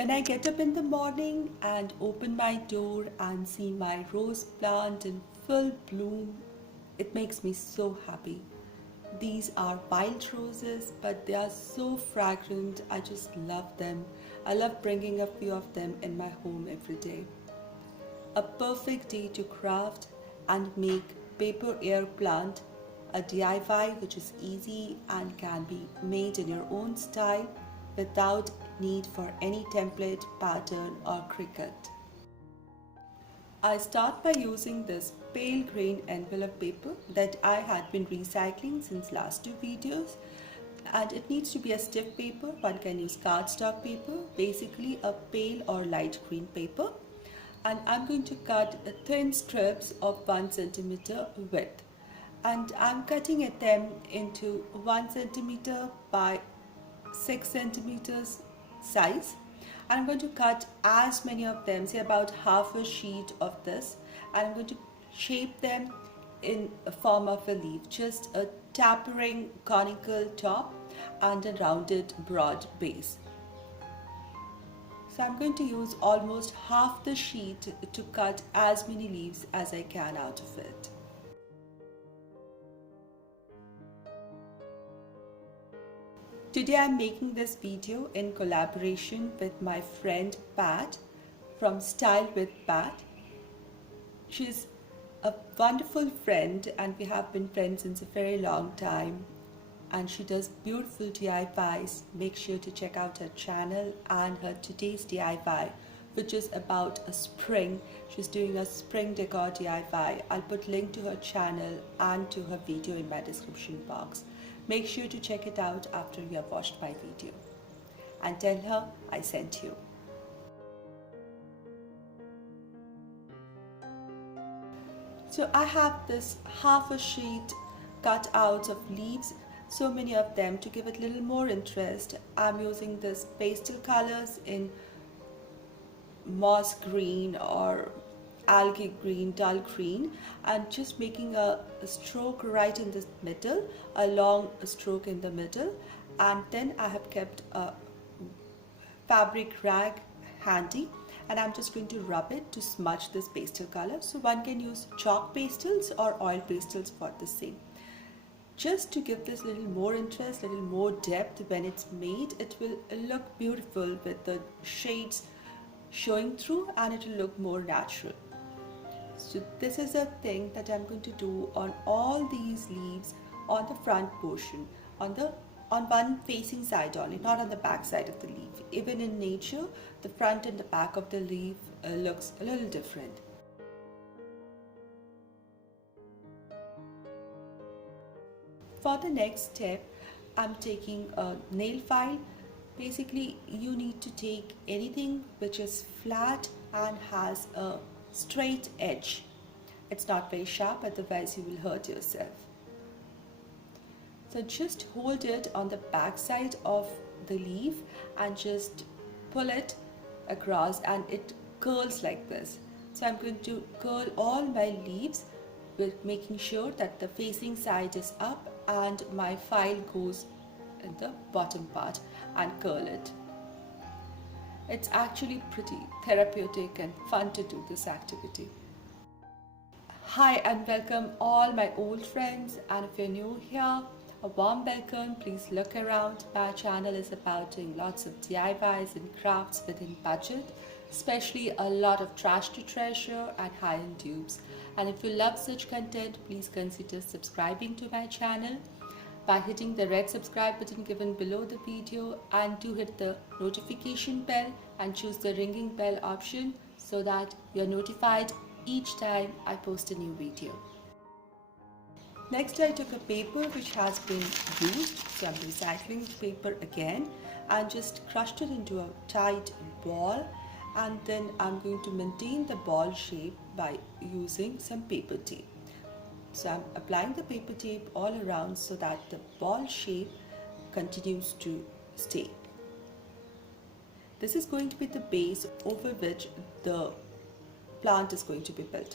When I get up in the morning and open my door and see my rose plant in full bloom, it makes me so happy. These are wild roses, but they are so fragrant. I just love them. I love bringing a few of them in my home every day. A perfect day to craft and make paper air plant, a DIY which is easy and can be made in your own style without need for any template, pattern or Cricut. I start by using this pale green envelope paper that I had been recycling since last two videos, and it needs to be a stiff paper. One can use cardstock paper, basically a pale or light green paper, and I'm going to cut thin strips of 1 centimeter width, and I'm cutting them into 1 centimeter by 6 centimeters size. I'm going to cut as many of them, say about half a sheet of this, and I'm going to shape them in a form of a leaf, just a tapering conical top and a rounded broad base. So I'm going to use almost half the sheet to cut as many leaves as I can out of it. Today I'm making this video in collaboration with my friend Pat from Style with Pat. She's a wonderful friend and we have been friends since a very long time, and she does beautiful DIYs. Make sure to check out her channel and her today's DIY, which is about a spring. She's doing a spring decor DIY. I'll put link to her channel and to her video in my description box. Make sure to check it out after you have watched my video and tell her I sent you. So I have this half a sheet cut out of leaves, so many of them. To give it a little more interest, I'm using this pastel colors in moss green or algae green, dull green, and just making a stroke right in the middle, a long stroke in the middle, and then I have kept a fabric rag handy, and I'm just going to rub it to smudge this pastel color. So one can use chalk pastels or oil pastels for the same. Just to give this a little more interest, a little more depth when it's made, it will look beautiful with the shades showing through and it will look more natural. So this is a thing that I'm going to do on all these leaves on the front portion, on one facing side only, not on the back side of the leaf. Even in nature, the front and the back of the leaf looks a little different. For the next step, I'm taking a nail file. Basically, you need to take anything which is flat and has a straight edge. It's not very sharp, otherwise you will hurt yourself. So just hold it on the back side of the leaf and just pull it across, and it curls like this. So I'm going to curl all my leaves with making sure that the facing side is up and my file goes in the bottom part, and curl it. It's actually pretty therapeutic and fun to do this activity. Hi and welcome all my old friends, and if you're new here, a warm welcome. Please look around. My channel is about doing lots of DIYs and crafts within budget, especially a lot of trash to treasure and high-end dupes. And if you love such content, please consider subscribing to my channel by hitting the red subscribe button given below the video, and do hit the notification bell and choose the ringing bell option so that you're notified each time I post a new video. Next, I took a paper which has been used, so I'm recycling the paper again, and just crushed it into a tight ball, and then I'm going to maintain the ball shape by using some paper tape. So I'm applying the paper tape all around so that the ball shape continues to stay. This is going to be the base over which the plant is going to be built.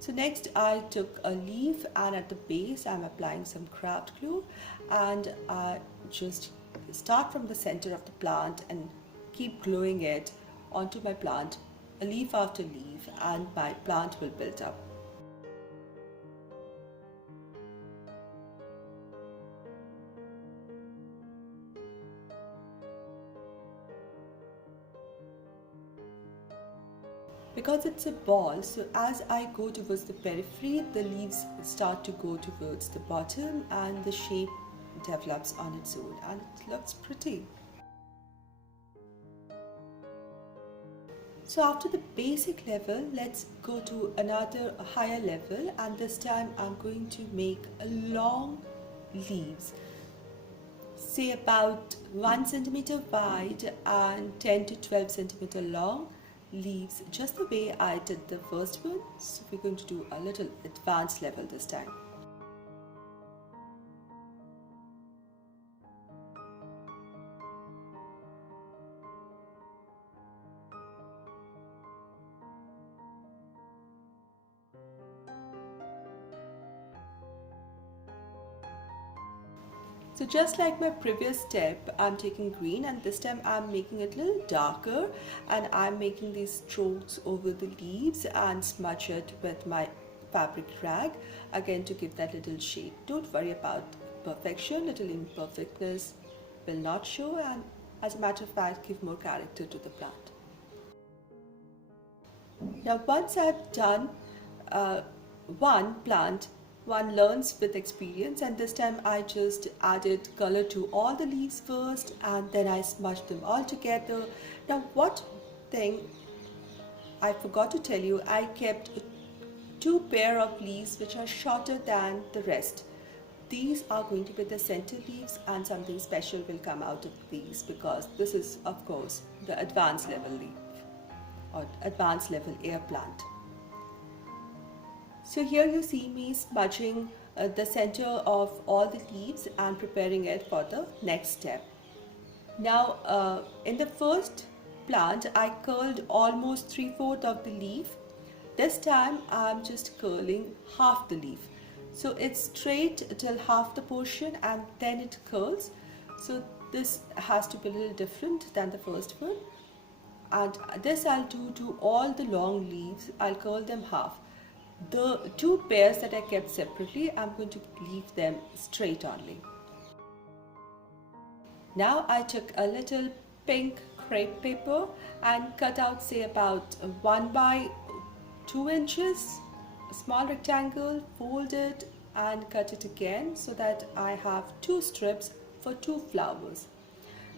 So next I took a leaf, and at the base I'm applying some craft glue, and I just start from the center of the plant and keep gluing it onto my plant, leaf after leaf, and my plant will build up. Because it's a ball, so as I go towards the periphery, the leaves start to go towards the bottom and the shape develops on its own, and it looks pretty. So after the basic level, let's go to another higher level, and this time I'm going to make a long leaves, say about 1 centimeter wide and 10 to 12 centimeter long leaves, just the way I did the first one. So we're going to do a little advanced level this time. So just like my previous step, I'm taking green, and this time I'm making it a little darker, and I'm making these strokes over the leaves and smudge it with my fabric rag, again to give that little shade. Don't worry about perfection, little imperfectness will not show, and as a matter of fact give more character to the plant. Now once I've done one plant, one learns with experience, and this time I just added color to all the leaves first, and then I smudged them all together. Now what thing I forgot to tell you, I kept 2 pair of leaves which are shorter than the rest. These are going to be the center leaves, and something special will come out of these because this is of course the advanced level leaf or advanced level air plant. So here you see me smudging the center of all the leaves and preparing it for the next step. Now in the first plant I curled almost 3/4 of the leaf. This time I'm just curling half the leaf. So it's straight till half the portion and then it curls. So this has to be a little different than the first one. And this I'll do to all the long leaves. I'll curl them half. The 2 pairs that I kept separately, I'm going to leave them straight only. Now I took a little pink crepe paper and cut out say about 1 by 2 inches, a small rectangle, fold it and cut it again so that I have 2 strips for 2 flowers.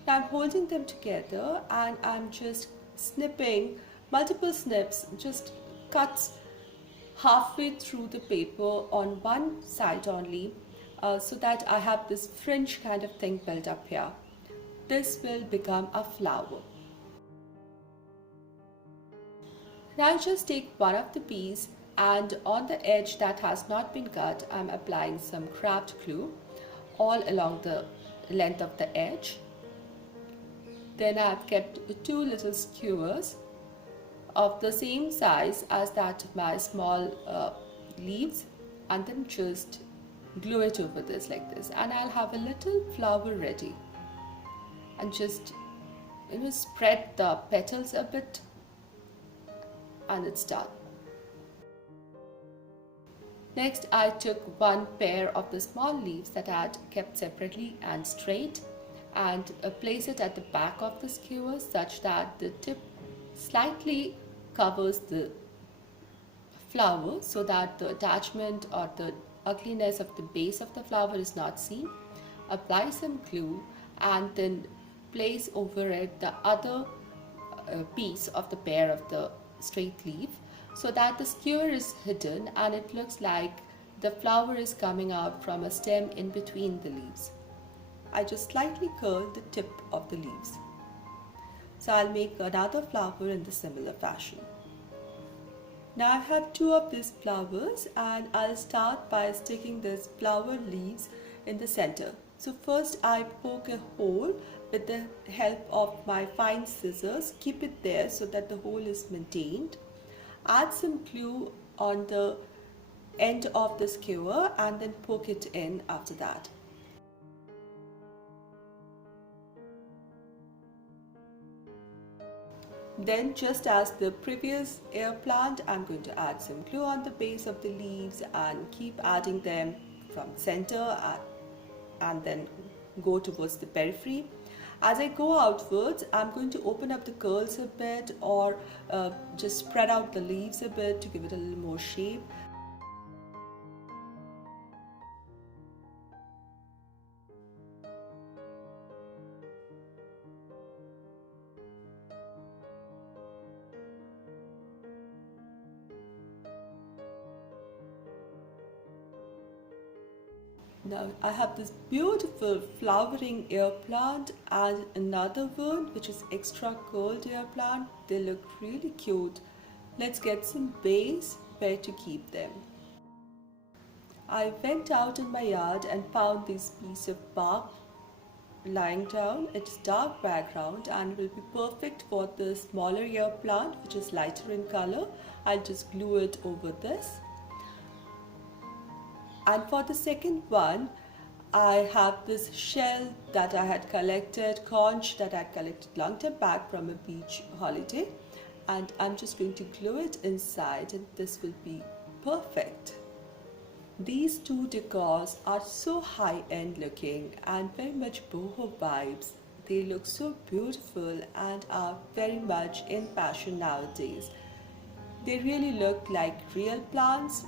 Now I'm holding them together and I'm just snipping multiple snips, just cuts halfway through the paper on one side only, so that I have this fringe kind of thing built up here. This will become a flower. Now just take one of the pieces, and on the edge that has not been cut, I'm applying some craft glue all along the length of the edge. Then I've kept 2 little skewers of the same size as that of my small leaves, and then just glue it over this like this, and I'll have a little flower ready. And just spread the petals a bit and it's done. Next I took 1 pair of the small leaves that I had kept separately and straight, and place it at the back of the skewer such that the tip slightly covers the flower so that the attachment or the ugliness of the base of the flower is not seen. Apply some glue and then place over it the other piece of the pair of the straight leaf so that the skewer is hidden and it looks like the flower is coming out from a stem in between the leaves. I just slightly curl the tip of the leaves. So I'll make another flower in the similar fashion. Now I have 2 of these flowers and I'll start by sticking these flower leaves in the center. So first I poke a hole with the help of my fine scissors. Keep it there so that the hole is maintained. Add some glue on the end of the skewer and then poke it in after that. Then, just as the previous air plant, I'm going to add some glue on the base of the leaves and keep adding them from center and then go towards the periphery. As I go outwards, I'm going to open up the curls a bit or just spread out the leaves a bit to give it a little more shape. Now I have this beautiful flowering air plant and another one which is extra curled air plant. They look really cute. Let's get some base where to keep them. I went out in my yard and found this piece of bark lying down. It's dark background and will be perfect for the smaller air plant which is lighter in color. I'll just glue it over this. And for the second one, I have this shell that I had collected, conch that I had collected long time back from a beach holiday. And I'm just going to glue it inside and this will be perfect. These two decors are so high-end looking and very much boho vibes. They look so beautiful and are very much in fashion nowadays. They really look like real plants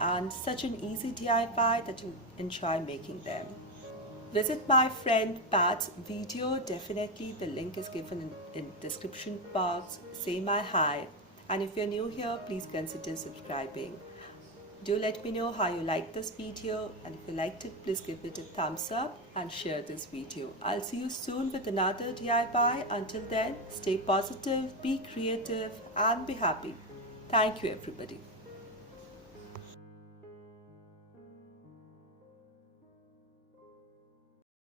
and such an easy DIY that you enjoy making them. Visit my friend Pat's video, definitely the link is given in description box. Say my hi, and if you're new here, please consider subscribing. Do let me know how you liked this video, and if you liked it, please give it a thumbs up and share this video. I'll see you soon with another DIY. Until then, stay positive, be creative and be happy. Thank you everybody.